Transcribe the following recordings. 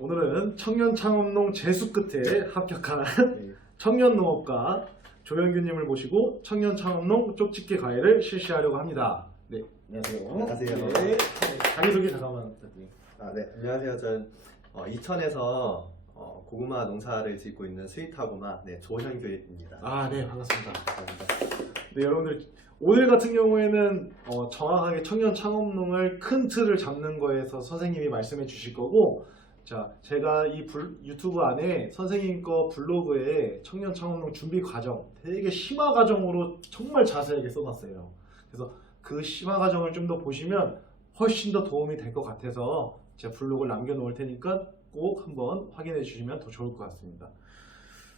오늘은 청년창업농 재수 끝에 합격한 청년농업가 조현규님을 모시고 청년창업농 쪽집게 과외를 실시하려고 합니다. 네, 안녕하세요. 안녕하세요. 네, 자기소개 잠깐만 부탁드립니다. 네, 안녕하세요. 전 이천에서 고구마 농사를 짓고 있는 스윗하고마 조현규입니다. 네, 반갑습니다. 네, 여러분들 오늘 같은 경우에는 정확하게 청년창업농을 큰 틀을 잡는 거에서 선생님이 말씀해 주실 거고, 자, 제가 이 유튜브 안에 선생님 거 블로그에 청년창업농 준비 과정, 되게 심화 과정으로 정말 자세하게 써놨어요. 그래서 그 심화 과정을 좀 더 보시면 훨씬 더 도움이 될 것 같아서 제가 블로그를 남겨놓을 테니까 꼭 한번 확인해 주시면 더 좋을 것 같습니다.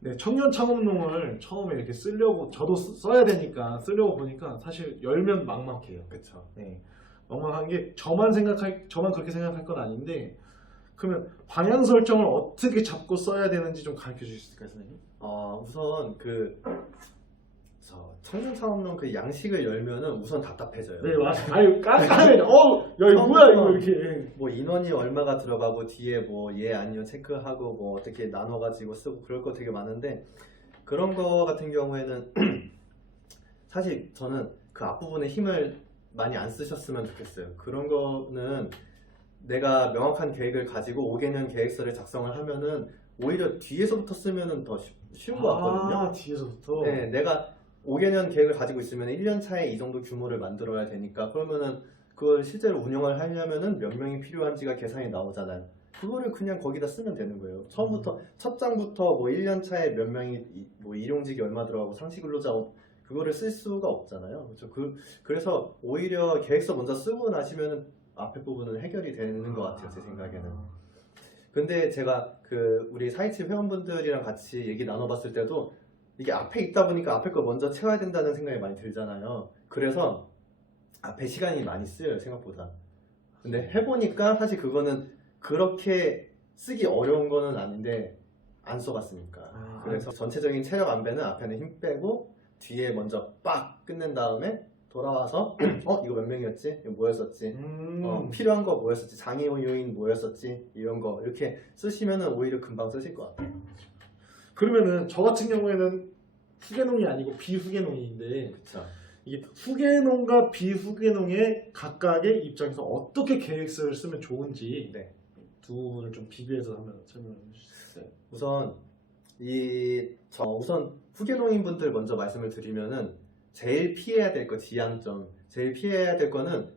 네, 청년창업농을 처음에 이렇게 쓰려고, 저도 써야 되니까 쓰려고 보니까 사실 열면 막막해요. 그렇죠. 네, 막막한 게 저만 그렇게 생각할 건 아닌데, 그러면 방향 설정을 어떻게 잡고 써야 되는지 좀 가르쳐 주실 수 있을까요, 선생님? 우선 청년창업농 그 양식을 열면은 우선 답답해져요. 네, 맞아요. 아유, 깜깜해. 야, 이거 뭐야, 이거 이렇게. 뭐 인원이 얼마가 들어가고 뒤에 뭐 아니요 체크하고 뭐 어떻게 나눠가지고 쓰고 그럴 거 되게 많은데, 그런 거 같은 경우에는 사실 저는 그 앞부분에 힘을 많이 안 쓰셨으면 좋겠어요. 그런 거는 내가 명확한 계획을 가지고 5개년 계획서를 작성을 하면은 오히려 뒤에서부터 쓰면은 더 쉬운 것 같거든요. 뒤에서부터? 네, 내가 5개년 계획을 가지고 있으면 1년 차에 이 정도 규모를 만들어야 되니까, 그러면은 그걸 실제로 운영을 하려면은 몇 명이 필요한지가 계산이 나오잖아요. 그거를 그냥 거기다 쓰면 되는 거예요. 처음부터 첫 장부터 뭐 1년 차에 몇 명이 뭐 일용직이 얼마 들어가고 상시 근로자 그거를 쓸 수가 없잖아요. 그렇죠. 그래서 오히려 계획서 먼저 쓰고 나시면은 앞에 부분은 해결이 되는 것 같아요, 제 생각에는. 근데 제가 우리 사이치 회원분들이랑 같이 얘기 나눠봤을 때도 이게 앞에 있다 보니까 앞에 거 먼저 채워야 된다는 생각이 많이 들잖아요. 그래서 앞에 시간이 많이 쓰여요, 생각보다. 근데 해보니까 사실 그거는 그렇게 쓰기 어려운 거는 아닌데 안 써봤으니까. 그래서 전체적인 체력 안배는 앞에는 힘 빼고 뒤에 먼저 빡 끝낸 다음에 돌아와서 이거 몇 명이었지? 이거 뭐였었지? 필요한 거 뭐였었지? 장애 요인 뭐였었지? 이런 거 이렇게 쓰시면은 오히려 금방 쓰실 것 같아요. 그러면은 저 같은 경우에는 후계농이 아니고 비후계농인데, 그쵸. 이게 후계농과 비후계농의 각각의 입장에서 어떻게 계획서를 쓰면 좋은지 두 분을 좀 비교해서 한번 설명해 주시겠어요? 우선 후계농인 분들 먼저 말씀을 드리면은 제일 피해야 될 거, 지향점, 제일 피해야 될 거는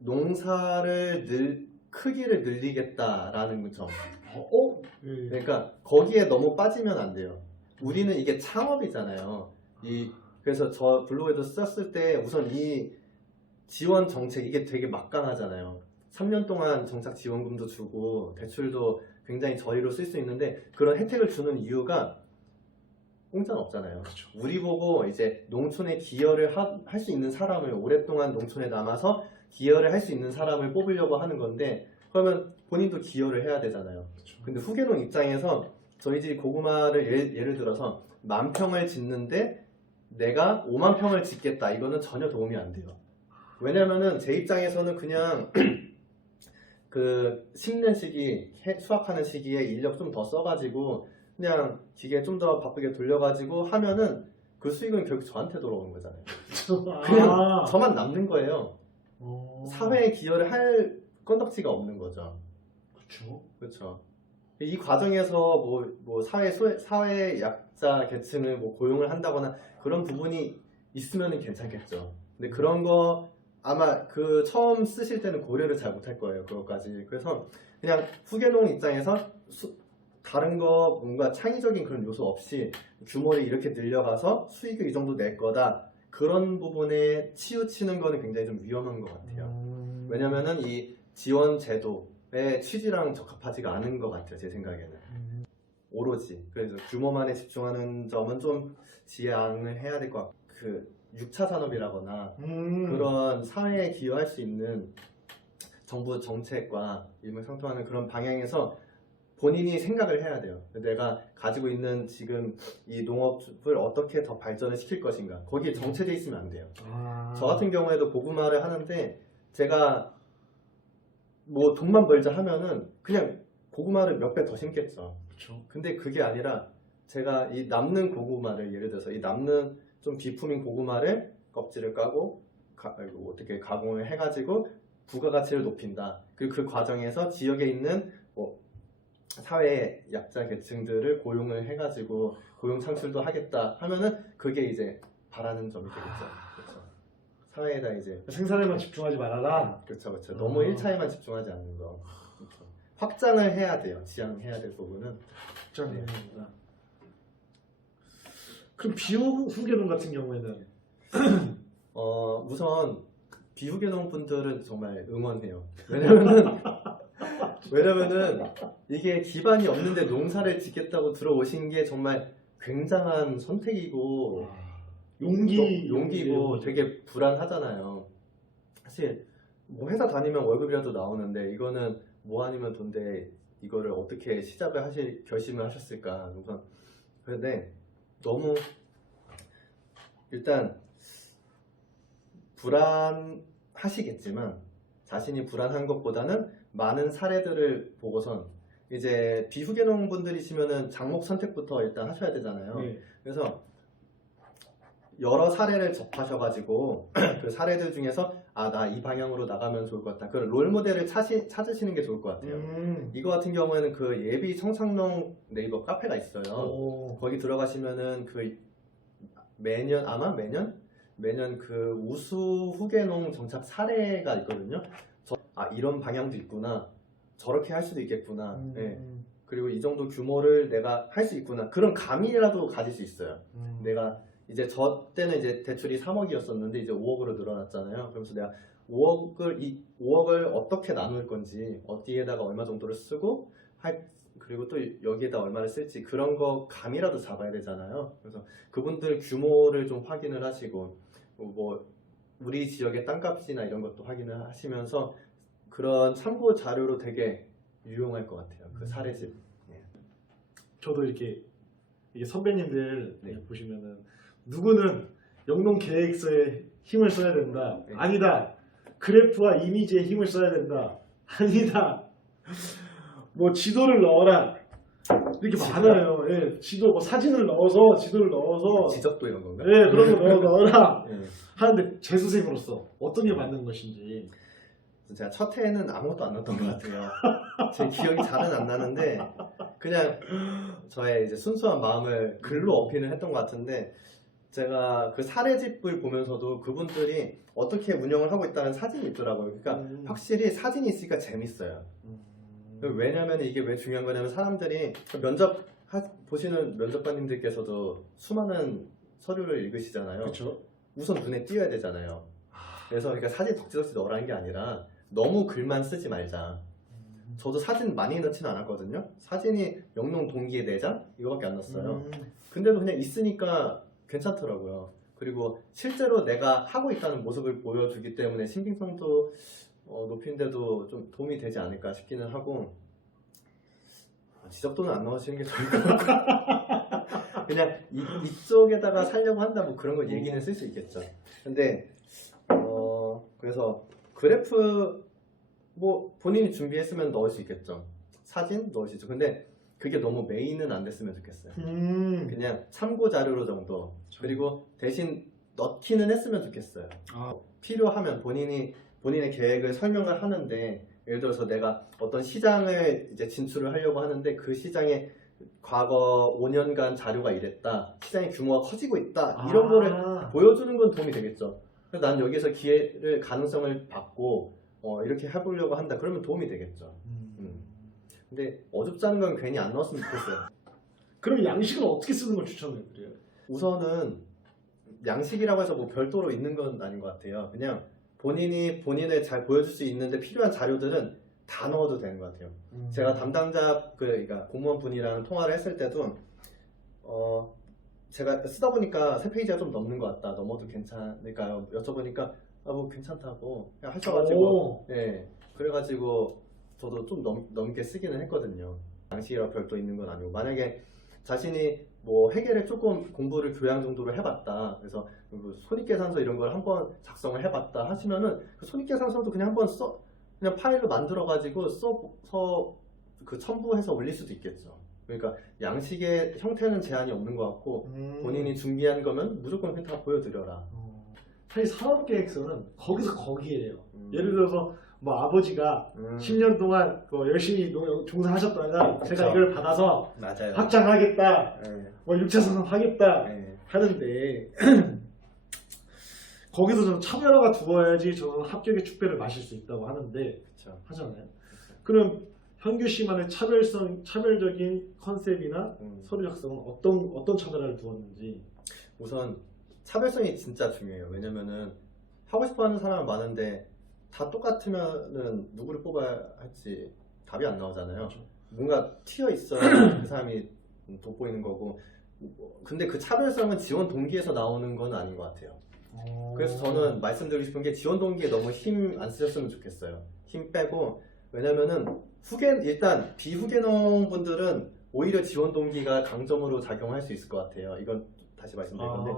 농사를 크기를 늘리겠다라는 점. 그러니까 거기에 너무 빠지면 안 돼요. 우리는 이게 창업이잖아요. 그래서 저 블로그에도 썼을 때 우선 이 지원 정책, 이게 되게 막강하잖아요. 3년 동안 정착 지원금도 주고 대출도 굉장히 저리로 쓸 수 있는데, 그런 혜택을 주는 이유가 공짜는 없잖아요. 그렇죠. 우리 보고 이제 농촌에 기여를 할 수 있는 사람을, 오랫동안 농촌에 남아서 기여를 할 수 있는 사람을 뽑으려고 하는 건데, 그러면 본인도 기여를 해야 되잖아요. 그렇죠. 근데 후계농 입장에서 저희 집 고구마를 예를 들어서 10,000평을 짓는데 내가 50,000평을 짓겠다, 이거는 전혀 도움이 안 돼요. 왜냐면은 제 입장에서는 그냥 심는 시기, 수확하는 시기에 인력 좀 더 써가지고 그냥 기계 좀 더 바쁘게 돌려가지고 하면은 그 수익은 결국 저한테 돌아오는 거잖아요. 그냥 저만 남는 거예요. 사회에 기여를 할 건덕지가 없는 거죠. 그렇죠. 그렇죠. 이 과정에서 사회 약자 계층을 고용을 한다거나 그런 부분이 있으면 괜찮겠죠. 근데 그런 거 아마 처음 쓰실 때는 고려를 잘 못할 거예요, 그것까지. 그래서 그냥 후계농 입장에서 다른 거 뭔가 창의적인 그런 요소 없이 규모를 이렇게 늘려가서 수익을 이 정도 낼 거다, 그런 부분에 치우치는 거는 굉장히 좀 위험한 것 같아요. 왜냐면은 이 지원 제도의 취지랑 적합하지가 않은 것 같아요, 제 생각에는. 오로지 그래서 규모만에 집중하는 점은 좀 지양을 해야 될 것 같고, 6차 산업이라거나 그런 사회에 기여할 수 있는 정부 정책과 일맥상통하는 그런 방향에서 본인이 생각을 해야 돼요. 내가 가지고 있는 지금 이 농업을 어떻게 더 발전을 시킬 것인가, 거기에 정체돼 있으면 안 돼요. 저 같은 경우에도 고구마를 하는데 제가 뭐 돈만 벌자 하면은 그냥 고구마를 몇 배 더 심겠죠. 그렇죠. 근데 그게 아니라 제가 이 남는 고구마를 예를 들어서 이 남는 좀 비품인 고구마를 껍질을 까고 어떻게 가공을 해가지고 부가가치를 높인다. 그리고 그 과정에서 지역에 있는 뭐 사회 약자 계층들을 고용을 해가지고 고용 창출도 하겠다 하면은 그게 이제 바라는 점이 되겠죠. 그렇죠. 사회에다 이제 생산에만 집중하지 말아라. 그렇죠, 그렇죠. 너무 1차에만 집중하지 않는 거. 그렇죠. 확장을 해야 돼요. 지향해야 될 부분은. 입니다. 그럼 비후계농 같은 경우에는 우선 비후계농 분들은 정말 응원해요. 왜냐면은 이게 기반이 없는데 농사를 짓겠다고 들어오신 게 정말 굉장한 선택이고 용기고 되게 불안하잖아요. 사실 뭐 회사 다니면 월급이라도 나오는데 이거는 뭐 아니면 돈데 이거를 어떻게 시작을 하실 결심을 하셨을까. 우선 그런데 너무 일단 불안하시겠지만 자신이 불안한 것보다는 많은 사례들을 보고선 이제 비후계농 분들이시면은 작목 선택부터 일단 하셔야 되잖아요. 네. 그래서 여러 사례를 접하셔가지고 그 사례들 중에서 아, 나 이 방향으로 나가면 좋을 것 같다. 그 롤모델을 찾으시는 게 좋을 것 같아요. 이거 같은 경우에는 그 예비 청상농 네이버 카페가 있어요. 거기 들어가시면은 그 매년 그 우수 후계농 정착 사례가 있거든요. 이런 방향도 있구나. 저렇게 할 수도 있겠구나. 네. 그리고 이 정도 규모를 내가 할 수 있구나. 그런 감이라도 가질 수 있어요. 내가 이제 저 때는 이제 대출이 3억이었었는데 이제 5억으로 늘어났잖아요. 그러면서 내가 5억을 어떻게 나눌 건지, 어디에다가 얼마 정도를 쓰고 그리고 또 여기에다 얼마를 쓸지 그런 거 감이라도 잡아야 되잖아요. 그래서 그분들 규모를 좀 확인을 하시고 뭐 우리 지역의 땅값이나 이런 것도 확인을 하시면서 그런 참고 자료로 되게 유용할 것 같아요. 그 사례집. 네. 저도 이게 선배님들 네. 보시면은 누구는 영농 계획서에 힘을 써야 된다. 네. 아니다. 그래프와 이미지에 힘을 써야 된다. 아니다. 뭐 지도를 넣어라. 이렇게 많아요. 예, 지도 뭐 사진을 넣어서 지도를 넣어서 지적도 이런 건가요? 예, 그런 거 넣어라 네. 하는데 제 선생으로서 어떤 게 맞는 것인지. 제가 첫 해에는 아무것도 안 넣었던 것 같아요. 제 기억이 잘은 안 나는데 그냥 저의 이제 순수한 마음을 글로 어필을 했던 것 같은데 제가 그 사례집을 보면서도 그분들이 어떻게 운영을 하고 있다는 사진이 있더라고요. 그러니까 확실히 사진이 있으니까 재밌어요. 왜냐면 이게 왜 중요한 거냐면 사람들이 보시는 면접관님들께서도 수많은 서류를 읽으시잖아요. 그렇죠. 우선 눈에 띄어야 되잖아요. 그래서 그러니까 사진 덕지덕지 넣으라는 게 아니라 너무 글만 쓰지 말자. 저도 사진 많이 넣지는 않았거든요. 사진이 영농 동기의 4장? 이거밖에 안 넣었어요. 근데도 그냥 있으니까 괜찮더라고요. 그리고 실제로 내가 하고 있다는 모습을 보여주기 때문에 신빙성도 높이는데도 좀 도움이 되지 않을까 싶기는 하고 지적도는 안 넣으시는 게 좋을 것 같고 그냥 이쪽에다가 살려고 한다 뭐 그런 거 얘기는 쓸 수 있겠죠. 근데 그래서 그래프 뭐 본인이 준비했으면 넣을 수 있겠죠. 사진 넣을 수 있죠. 근데 그게 너무 메인은 안 됐으면 좋겠어요. 그냥 참고 자료로 정도. 그리고 대신 넣기는 했으면 좋겠어요. 필요하면 본인의 계획을 설명을 하는데 예를 들어서 내가 어떤 시장을 이제 진출을 하려고 하는데 그 시장에 과거 5년간 자료가 이랬다. 시장의 규모가 커지고 있다. 이런 거를 보여주는 건 도움이 되겠죠. 난 여기서 가능성을 받고 이렇게 해보려고 한다. 그러면 도움이 되겠죠. 근데 어줍지 않은 건 괜히 안 넣었으면 좋겠어요. 그럼 양식은 어떻게 쓰는 걸 추천을 드려요? 우선은 양식이라고 해서 뭐 별도로 있는 건 아닌 것 같아요. 그냥 본인을 잘 보여줄 수 있는데 필요한 자료들은 다 넣어도 되는 것 같아요. 제가 담당자 그러니까 공무원 분이랑 통화를 했을 때도 제가 쓰다 보니까 3페이지가 좀 넘는 것 같다. 넘어도 괜찮을까요? 여쭤보니까 뭐 괜찮다고 그냥 하셔가지고 네, 그래가지고 저도 좀 넘게 쓰기는 했거든요. 양식이랑 별도 있는 건 아니고 만약에 자신이 뭐 회계를 조금 공부를 교양 정도로 해봤다. 그래서 손익계산서 이런 걸 한번 작성을 해봤다 하시면은 그 손익계산서도 그냥 한번 그냥 파일로 만들어가지고 써서 그 첨부해서 올릴 수도 있겠죠. 그러니까 양식의 형태는 제한이 없는 것 같고 본인이 준비한 거면 무조건 그냥 다 보여드려라. 사실 사업계획서는 거기서 거기에요. 예를 들어서 뭐 아버지가 10년 동안 열심히 종사하셨다가 제가 그쵸. 이걸 받아서 맞아요. 확장하겠다, 네. 뭐 6차 산업하겠다 네. 하는데 거기서 저는 차별화가 두어야지 저는 합격의 축배를 마실 수 있다고 하는데 그쵸. 하잖아요. 그럼 현규 씨만의 차별적인 컨셉이나 서류 작성은 어떤 차별화를 두었는지. 우선 차별성이 진짜 중요해요. 왜냐면은 하고 싶어하는 사람은 많은데 다 똑같으면은 누구를 뽑아야 할지 답이 안 나오잖아요. 그렇죠. 뭔가 튀어 있어야 그 사람이 돋보이는 거고. 근데 그 차별성은 지원 동기에서 나오는 건 아닌 것 같아요. 그래서 저는 말씀드리고 싶은 게 지원 동기에 너무 힘 안 쓰셨으면 좋겠어요. 힘 빼고. 왜냐면은 일단 비후계농 분들은 오히려 지원 동기가 강점으로 작용할 수 있을 것 같아요. 이건 다시 말씀드릴 건데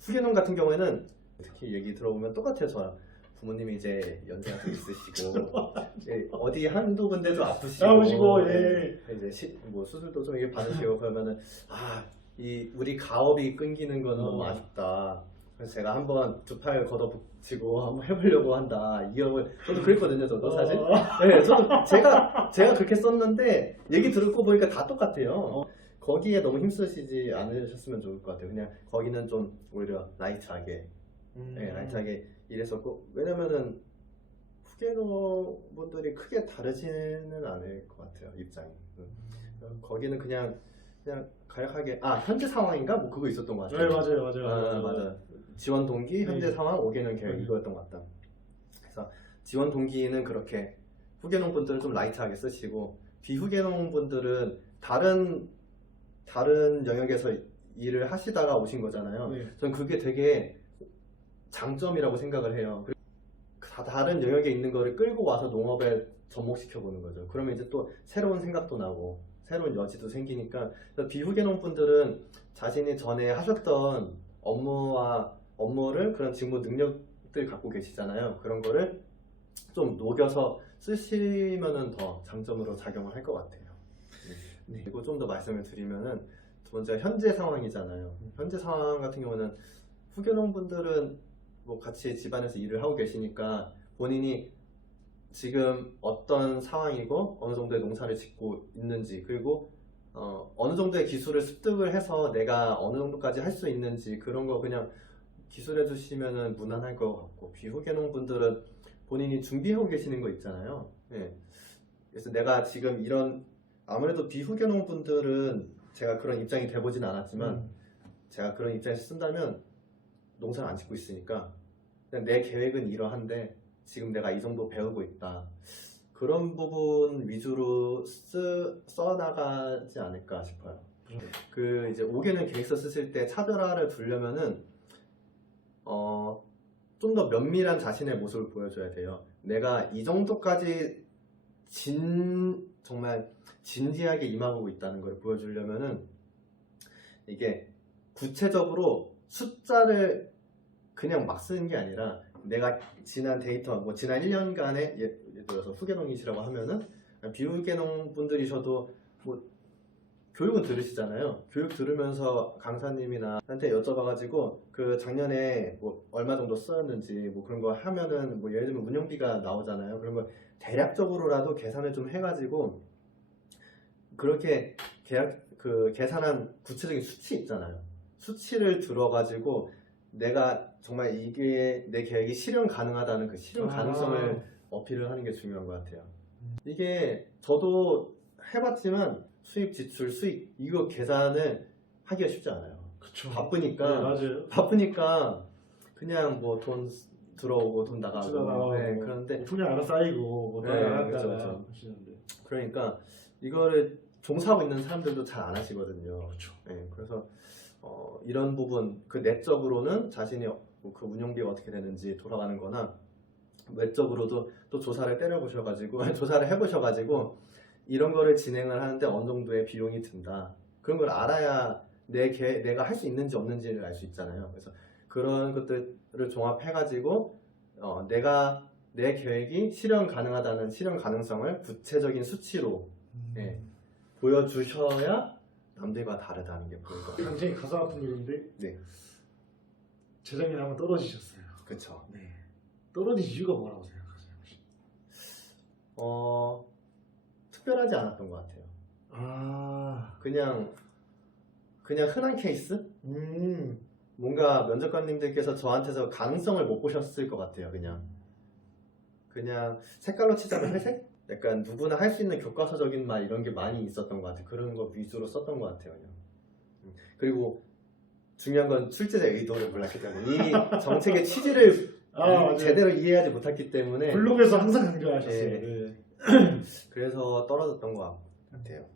후계농 같은 경우에는 특히 얘기 들어보면 똑같아요. 저랑 부모님이 이제 연세가 좀 있으시고 이제 어디 한두 군데도 아프시고 예. 이제 뭐 수술도 좀 이렇게 받으시고 그러면은 이 우리 가업이 끊기는 건 너무 아쉽다. 그래서 제가 한번 두 팔 걷어붙이고 한번 해보려고 한다. 저도 그랬거든요. 저도 사실. 네, 저도 제가 그렇게 썼는데 얘기 듣고 보니까 다 똑같아요. 거기에 너무 힘쓰시지 않으셨으면 좋을 것 같아요. 그냥 거기는 좀 오히려 라이트하게, 네, 라이트하게 일했었고. 왜냐면은 후계농 분들이 크게 다르지는 않을 것 같아요. 입장이. 거기는 그냥 간략하게 현재 상황인가 뭐 그거 있었던 것 같아요. 네, 맞아요. 맞아요. 지원 동기, 현재 네. 상황, 5개년 계획 이거였던 것 같다. 그래서 지원 동기는 그렇게 후계농 분들은 좀 라이트하게 쓰시고 비후계농 분들은 다른 영역에서 일을 하시다가 오신 거잖아요. 네. 전 그게 되게 장점이라고 생각을 해요. 다른 영역에 있는 거를 끌고 와서 농업에 접목시켜 보는 거죠. 그러면 이제 또 새로운 생각도 나고 새로운 여지도 생기니까. 비후계농 분들은 자신이 전에 하셨던 업무를 그런 직무 능력들 갖고 계시잖아요. 그런 거를 좀 녹여서 쓰시면은 더 장점으로 작용을 할 것 같아요. 네. 그리고 좀 더 말씀을 드리면은 먼저 현재 상황이잖아요. 현재 상황 같은 경우는 후계농 분들은 뭐 같이 집안에서 일을 하고 계시니까 본인이 지금 어떤 상황이고 어느 정도의 농사를 짓고 있는지, 그리고 어느 정도의 기술을 습득을 해서 내가 어느 정도까지 할 수 있는지 그런 거 그냥 기술해 주시면은 무난할 것 같고, 비후계농 분들은 본인이 준비하고 계시는 거 있잖아요. 예. 그래서 내가 지금 아무래도 비후계농 분들은 제가 그런 입장이 돼보진 않았지만 제가 그런 입장에서 쓴다면 농사를 안 짓고 있으니까 그냥 내 계획은 이러한데 지금 내가 이 정도 배우고 있다. 그런 부분 위주로 써나가지 않을까 싶어요. 그 이제 5개년 계획서 쓰실 때 차별화를 두려면은 좀 더 면밀한 자신의 모습을 보여줘야 돼요. 내가 이 정도까지 정말 진지하게 임하고 있다는 걸 보여주려면은 이게 구체적으로 숫자를 그냥 막 쓰는 게 아니라 내가 지난 데이터, 뭐 지난 1년간의 예를 들어서 후계농이시라고 하면은 비후계농 분들이셔도 뭐 교육은 들으시잖아요. 교육 들으면서 강사님이나 한테 여쭤봐가지고 그 작년에 뭐 얼마 정도 쓰였는지 뭐 그런 거 하면은 뭐 예를 들면 운영비가 나오잖아요. 그런 걸 대략적으로라도 계산을 좀 해가지고 그렇게 계산한 구체적인 수치 있잖아요. 수치를 들어가지고 내가 정말 이게 내 계획이 실현 가능하다는 그 실현 가능성을 어필을 하는 게 중요한 것 같아요. 이게 저도 해봤지만 수입, 지출, 수익 이거 계산을 하기가 쉽지 않아요. 그쵸. 바쁘니까. 네, 맞아요. 바쁘니까 그냥 뭐 돈 들어오고 돈 나가고. 네, 그런데 통장 하나 쌓이고 뭐 네, 하나 그쵸. 하시는데. 그러니까 이거를 종사하고 있는 사람들도 잘 안 하시거든요. 그렇죠. 네, 그래서 이런 부분 그 내적으로는 자신이 그 운영비가 어떻게 되는지 돌아가는 거나 외적으로도 또 조사를 때려보셔가지고 조사를 해보셔가지고 이런 거를 진행을 하는데 어느 정도의 비용이 든다. 그런 걸 알아야 내가 할 수 있는지 없는지를 알 수 있잖아요. 그래서 그런 것들을 종합해가지고 내가 내 계획이 실현 가능하다는 실현 가능성을 구체적인 수치로 예, 보여주셔야 남들과 다르다는 게 보일 것 같아요. 굉장히 가슴 아픈 일인데 네, 재작년에 한번 떨어지셨어요. 그렇죠. 네. 떨어진 이유가 뭐라고 생각하세요? 혹시? 특별하지 않았던 것 같아요. 아, 그냥 흔한 케이스? 뭔가 면접관님들께서 저한테서 가능성을 못 보셨을 것 같아요. 그냥 색깔로 치자면 회색? 약간 누구나 할 수 있는 교과서적인 말 이런 게 많이 있었던 것 같아요. 그런 거 위주로 썼던 것 같아요. 그냥. 그리고 중요한 건 출제자의 의도를 몰랐기 때문에 이 정책의 취지를 맞아요. 제대로 이해하지 못했기 때문에 블로그에서 항상 강조하셨어요. 네. 네. 그래서 떨어졌던 것 같아요.